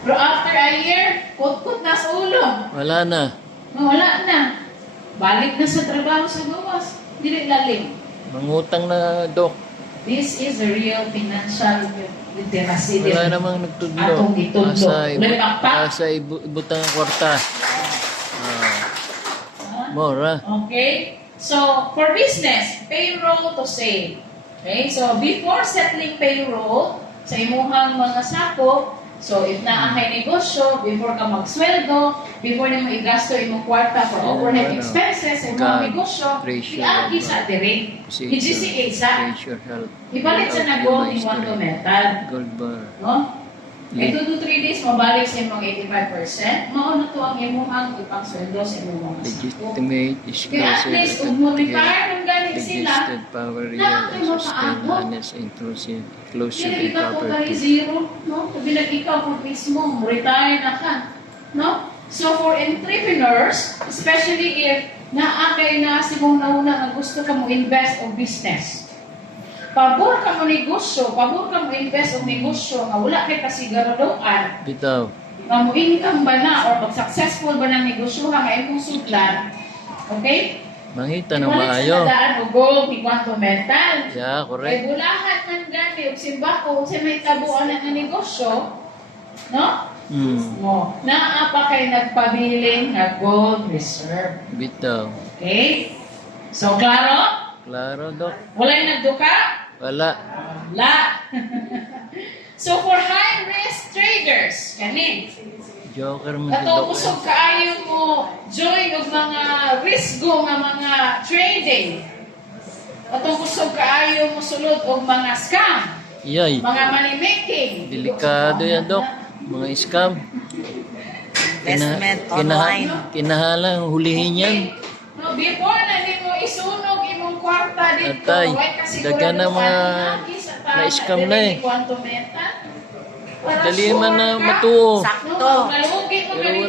Pero after a year, put na sa ulo. Wala na. Wala na. Balik na sa trabaho sa gawas. Dili lalim. Mangutang na, Dok. This is a real financial literacy. Wala namang nagtudlo. Atong itudlo. Asa ibutang ang kwarta. More, Okay? So, for business, payroll to save. Okay? So, before settling payroll sa imuhang mga sako, so if naahay negosyo, before ka magsweldo, before na mo igasto imong kwarta for overhead expenses sa imong negosyo, iagi sa diri. I-GCA sa. Ibalit sa na gold in one to metal. Gold bar. No? Ito 2-3 days, mabalik sa imong 85%. Mauna to ang imong ipangsweldo sa imong mga sako. Legitimate, Kaya at least, kung mo-retire kung ganit sila, registered power real and sustained, honest, inclusive Kaya and ikaw po tayo property. zero, no? Kabilang ikaw po mismo, retire na ka, no? So for entrepreneurs, especially if naakay na simong nauna na gusto ka mo invest o business, pabor ka mo negosyo, pabor ka mo invest o negosyo, nga wala kay kasiguraduhan, Bitaw. nga mo income ba na or mag-successful ba na negosyo nga imong sudlan, okay? Mangita ng Walit maayo. sa nadaan o gold, ikwanto mental. Yeah, Kay correct. bulahan man gani og simbako sa may tabuan na negosyo, no? Mo, naa pa kay nagpabiling nga gold reserve. Bitaw. Okay? So klaro? Klaro, Dok. Walay nagduka? Wala. Wala. So for high risk traders, kanin. Joker mo si Kato Dok. usog kaayo mo join og mga risgo nga mga trading. Kato usog kaayo mo sulod og mga scam. Iyay. Mga money making. Delikado yan, Dok. Mga scam. Investment online. Kinahalang hulihin yan. No, before na din mo isunog imong kwarta dito. Atay, Why kasi dagan na mga na-scam na eh. Dali man na matuo. Sakto. Pero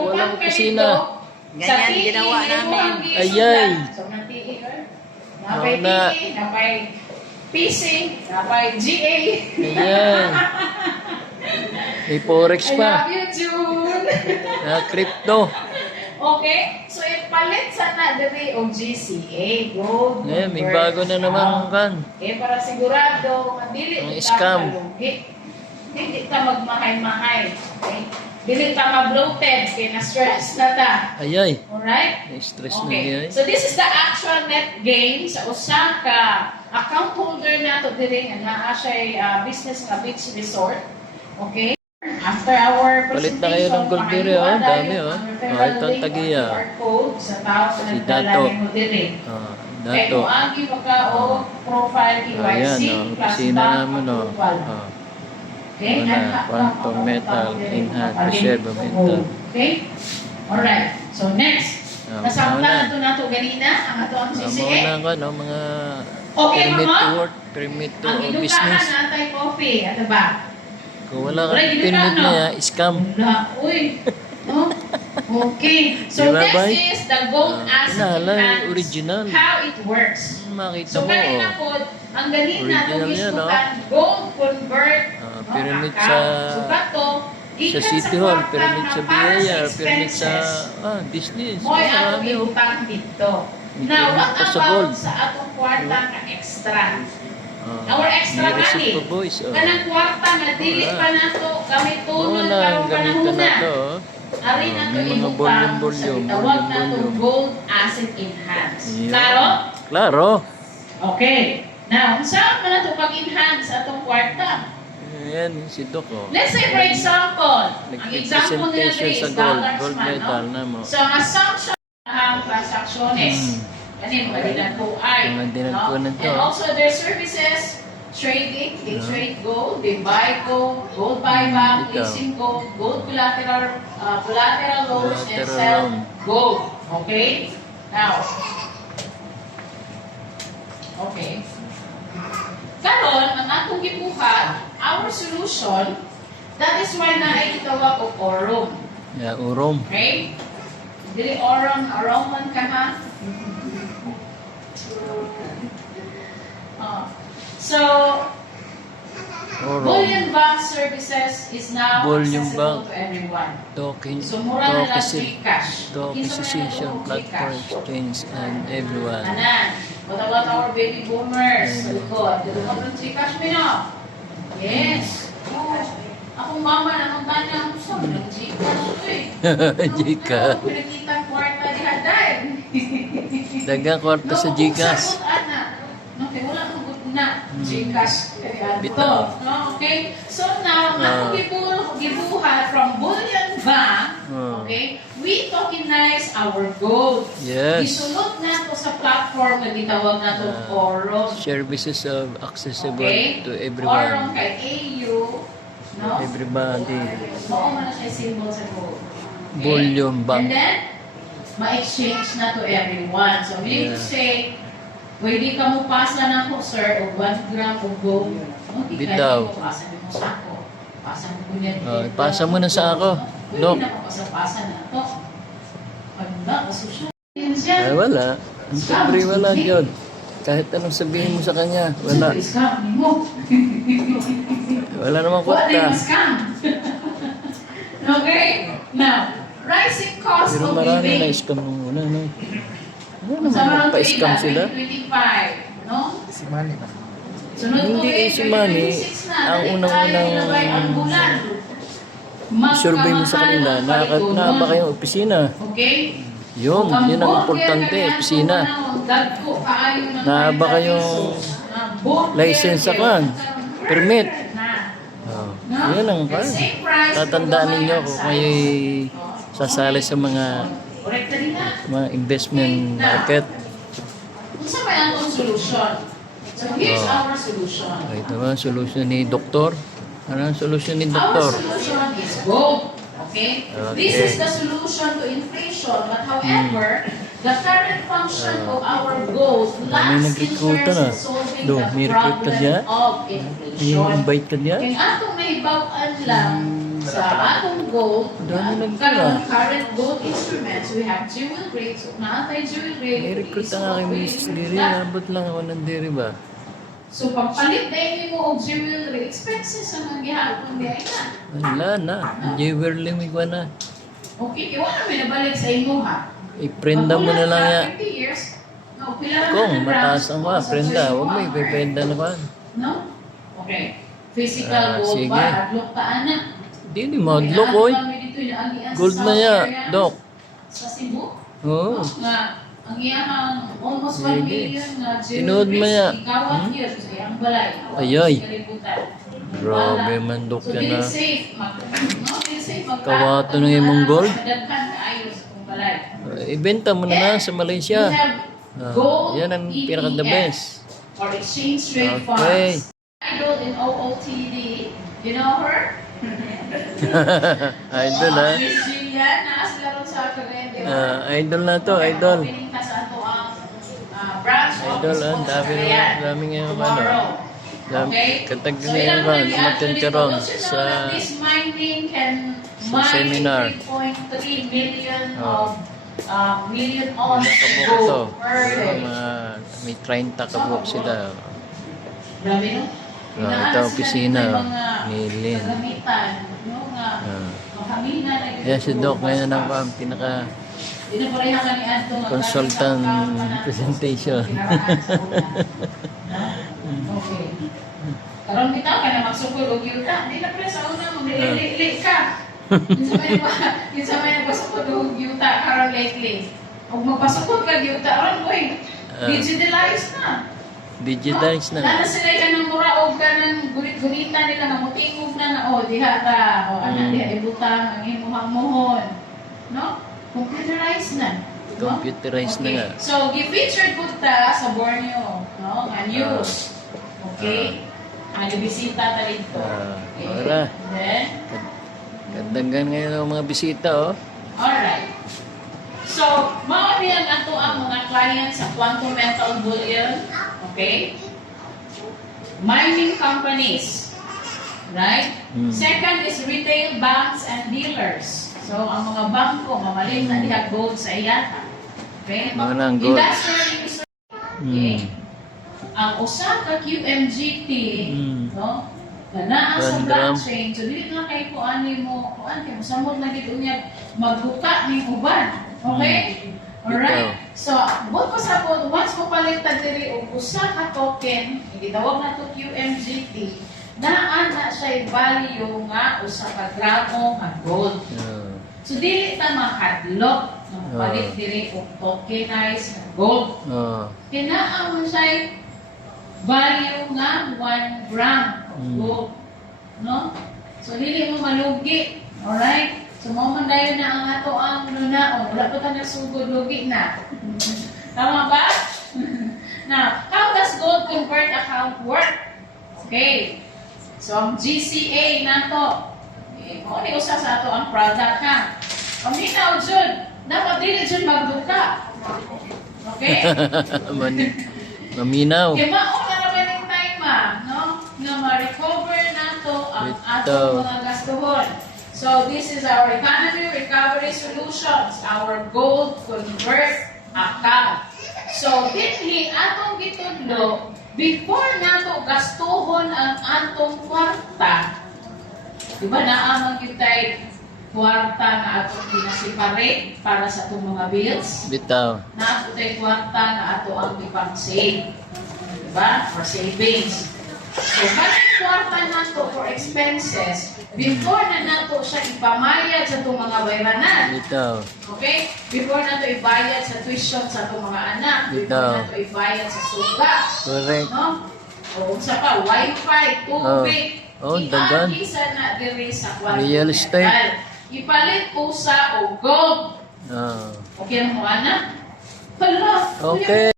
walang kusina. Ganyan ginawa namin. Ayay. So, napay Na. TV, napay PC, napay GA. Ayan. May forex I pa. love you, June. Na crypto. Okay? So, ipalit sa na diri og GCA, gold. Ngayon, may bago na naman kan. Okay, para sigurado, dili Ang ta scam. malugi. Hindi ta magmahay-mahay. Okay? Dili ta ma-bloated, kaya na-stress na ta. Ayay. Alright? Na-stress na Okay. niya. So, this is the actual net gain sa usa ka account holder na to diri nga naa siya business nga beach resort. Okay? After our Palit na kayo ng gold diri, oh. Dami, oh. Oh, ito ang tagiya. code sa tao na Si nagdala Dato. mo diri. Kaya Dato. kung agi maka o profile KYC Ayan, plus kusina bank naman, oh. approval. Okay, quantum metal, enhanced, preserve metal. Okay? Alright. So next, nasamta mauna. na ito nato ganina, ang ato ang Mga CCA. ko, no, mga Okay, permit mga? to work, permit to Ang inukahan business. na tayo coffee, ano ba? Kung wala Wala, kang inukahan, permit no? niya, scam. Wala, uy. No? Okay. So Diba, next bay? is the gold asset Inahala, enhanced. original. How it works. Makita So mo, kanina oh. po, ang ganina Original itong yan, isukan, gold convert, pyramid account. sa- So kato, Sa ikan City Hall, kwarta permit na sa para BIR, permit sa expenses. business. Mo'y atong Marami, oh. ibutang dito. May Now, permit what pa sa about gold. sa atong kwarta nga extra? Ah, Our extra may receipt money. pa, boys, oh. Kanang kwarta nga dili Wala. pa nato gamiton Oo ng na, karong gamitan panahon na na. to, oh. Ari na to May mga ibutang volume, sa tawag na volume. to gold asset enhanced. Yeah. Klaro? Klaro. Okay. Now, saan man nato pag-enhance atong kwarta? Ayan, si Doc, oh. Let's say for example, ang example nila Nag-presentation dito sa is gold, dollars gold man, metal no? na mo. So, ang assumption ng transacciones. Kasi mga dinagpuan. Mga dinagpuan to. And also their services, trading, they trade gold, they buy gold, gold buyback, Ikaw. leasing gold, gold collateral, collateral loans, and Collateral sell loan. gold. Okay? Now, okay. Karon, ang atong gibuhat, our solution, that is why na ay itawag og orum. Yeah, urom. Okay? Dili orum, man ka ha? So, Oro. Bullion bank services is now Bullion accessible bank. to everyone. Token, So, mura na lang Gcash. tokenization platform exchange and everyone. Anan, what about our baby boomers? Sa likod, dito ka ng Gcash mo no? Yes. Oh, akong mama na nung tanya, ano sa ng Gcash ko eh. Gcash. Ako, pinakita ang kwarta ni Haday. Dagang kwarta sa Gcash. Okay, wala akong good na. Gcash. Bitaw. No, okay? So now, ako gibuhat from Bullion Bank, okay? We tokenize our gold. Yes. Isulot na to sa platform na gitawag na to Oro. Services of accessible Okay? to Oro everyone. kay AU. No? Everybody. Oo man na siya symbol sa gold. Bullion And bank. then, ma-exchange na to everyone. So, meaning to Yeah. say, pwede ka mo pasa na ko, sir, o 1 gram of gold. Okay, Bitaw. kaya mo pasa mo sa ako. Pasa mo ko yan. Pasa mo na sa ako. Pwede Dok. na pasa na to. Pag na, kaso siya. Yan siya. Ay, wala. Ang libre wala dyan. Kahit anong sabihin mo sa kanya, wala. Siyempre, scam mo. Wala namang What kwarta. name scam? Okay? Now, rising cost Pero of marami living. na-scam nung una, no? Ano Sa naman, mga nagpa-scam sila? 2025, no? Si Manny ba? Sunod Hindi tuig, si Manny, 2026 na, ang dahil unang-unang tayo nilagay ang bulan. survey mo sa kanila, Magkamahal ang na ba paliton. kayong opisina? Okay? Yun ang importante, opisina. Na ba kayong license sa kan? Permit. Oh, yun ang kan. Tatandaan ninyo kung kayo'y sasali sa mga investment market. Kung sa may ang solution. So here's our solution. Ito ba, solution ni Doktor? Ano ang solution ni Our Doktor? solution is gold. Okay? This is the solution to inflation. But however, the current function of our gold May lacks in nag-recruit terms na. of solving Do, the may recruit ka dyan? problem of May inflation. invite ka niya? Kaya atong nahibawan lang sa atong gold, Dami na nagtira. current gold instruments, we have jewel rates, naatay jewel rate. May recruit is ang aking okay, Mrs. is Diri. that. Abot lang ako ng Diri ba? So, pagpalit dahil mo og jewelry, expenses ang nagyahapon dahil na. Wala na. Jewelry may kwa na. Okay, wala may nabalik sa imo ha. I-prenda mo na lang ya. 50 years, no, pila na Kung ng mataas grams ang mo mga sa prenda, jewelry huwag mo mo, ipiprenda na kwa. No? Okay. Physical gold sige. ba? Adlok taan na. Hindi ni madlok, oy. Gold na ya, Dok. Sa Cebu? Oo. Nga, ang iyang almost 1 Sige. million na Tinood mo ya. Ikawat yun sa iyang balay. Ayay. Kalibutan. Grabe man, Dok, So, yan dili na. safe. No, dili safe. Kawato ng imong gold. Madaghan ka ayos kung balay. Ibenta mo na lang sa We Malaysia. have gold Yan ang pinaka-the ETF, best. or exchange rate Okay. funds. Idol in OOTD. You know her? Idol ha. Miss Jillian, naas laro sa Cagayan de Oro. Idol na to, idol. Opening ka sa ato ang branch Idol, office ah, po sa dami Cagayan. dami ngayon, Tomorrow. Dami- Okay? katag So, ngayon ilang ba, money umattend actually ka ron produce? You know sa- that this mining can sa mine seminar. 3.3 million Oh. million of Nakabuk gold to. per day. May 30 kabuk sila. Grabe, no? Ito Inaano ang sila opisina dito yung mga ni Lynn. kagamitan, no, nga, makamina na dito. Yan si Doc ngayon ang pinaka Pinapareha ka ni Anto nga, consultant kahit ang presentation. pinaraan sa una. No? Okay. Karon bitaw ka na magsukod og yuta, di na pala sa una maglili ka. Kinsa may nagpasukod og yuta karon lately. Og magpasukod ka yuta ron boy. Digitalized na. Digitize na. Nana sila ka ng mura o ka ng gurit-gurita nila nga mutingog na o diha ka o ana diha ibutang ang imuhang mohon. No? Computerized na. No? Computerized na nga. So, gi-featured po ta sa Borneo, no? Nga news. Okay? Ang bisita ta dito. Okay? Wala. Then, Kadaghan ngayon ang mga bisita, oh. alright. So, mao niyan ato ang mga clients sa Quantum Metal Bullion. Okay? Mining companies. Right? Second is retail banks and dealers. So, ang mga bangko, mamaling na diha gold sa iyata. Okay? Mga nang gold. Industrial industry. Okay? Ang usa ka QMGT, Mm. no? na naa sa 1 gram. blockchain, so dili na kay kuan mo, samot na gid unya magbuka ning uban. Okay? Alright? So, bot ko sa po, once mo palitan diri og usa ka token, gitawag na to QMGT, naa na siya value nga usa ka gramo nga gold. Ah. So, dili ta makadlok ng palit diri og tokenized nga gold. Ah. Kinaa mo siya value nga 1 gram of gold. No? So, dili mo malugi. Alright? So, mo man dayon na ang ato ang lunaon. Wala pa ta nasugod, lugi na. Tama ba? Now, how does gold convert account work? Okay. So, ang GCA na to. Kung ano usa sa ato ang product ha. Paminaw dyan. Dapat dili dyan magduka. Okay? Maminaw. Kaya mauna naman yung time no? Nga ma-recover na to ang Ito. atong mga gastuhon. So, this is our economy recovery solutions, our gold convert account. So, dinhi atong gitudlo, before nato gastuhon ang atong kwarta, di ba naamang kitay kwarta nga atong pinasiparate para sa atong mga bills? Bitaw. Naato tay kwarta nga ato ang ipang-save. Diba? For savings. So, bakit kwarta nato for expenses? Before na nato siya ipamayad sa itong mga bayranan. Bitaw. Okay? Before nato ibayad sa tuition sa itong mga anak. Before Ito. nato ibayad sa suga. Correct. No? O, sa pa, wifi, tubig. Oh, dagan. Iagi sa na diri sa kwarta. Real estate. Ipalit po sa o gold. Ah. Okay na mo, anak? Hala. Okay.